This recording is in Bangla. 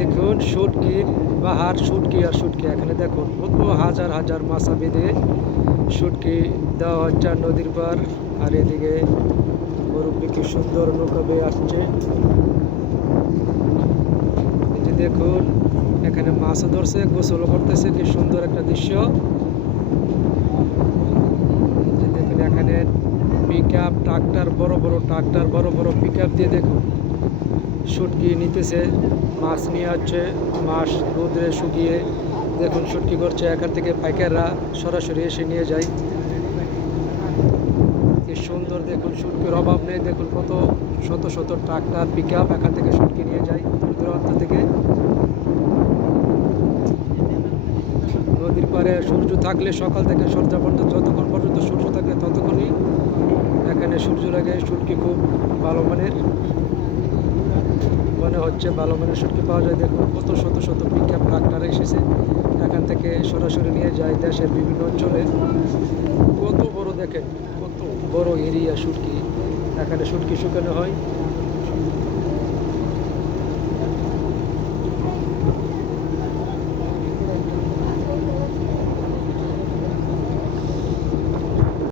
দেখুন, শুটকির বাহার, শুটকি আর শুটকি। এখানে দেখুন, কত হাজার হাজার মাছা বেঁধে শুটকি দেওয়া হচ্ছে নদীর পার। আর এদিকে মুরব্বী কি সুন্দর নৌকা বেয়ে আসছে যে দেখুন, এখানে মাছও ধরছে গোসলও করতেছে, কি সুন্দর একটা দৃশ্য। দেখুন, এখানে পিক আপ ট্রাক্টর বড় বড় ট্রাক্টর বড় বড় পিক দিয়ে দেখুন। শুটকি নিতেছে, মাছ নিয়ে হচ্ছে মাছ রোদ্রে শুকিয়ে দেখুন শুটকি করছে, এখান থেকে পাইকাররা সরাসরি এসে নিয়ে যায়। কি সুন্দর দেখুন শুটকির অভাব নেই, দেখুন কত শত শত ট্রাক্টর পিক আপ এখান থেকে শুটকি নিয়ে যায় দূর দূরান্ত থেকে। নদীর পাড়ে সূর্য থাকলে সকাল থেকে সন্ধ্যা পর্যন্ত, যতক্ষণ পর্যন্ত সূর্য থাকে ততক্ষণই এখানে সূর্য লাগে। শুটকি খুব ভালো মানের। মনে হচ্ছে ভালো মানের শুটকি পাওয়া যায়। দেখুন কত শত শত বিজ্ঞাপ ট্রাক্টর এসেছে। এখান থেকে সরাসরি নিয়ে যায় দেশের বিভিন্ন অঞ্চলে। কত বড় দেখেন, কত বড় এরিয়া সুটকি। এখানে সুটকি শুকানো হয়।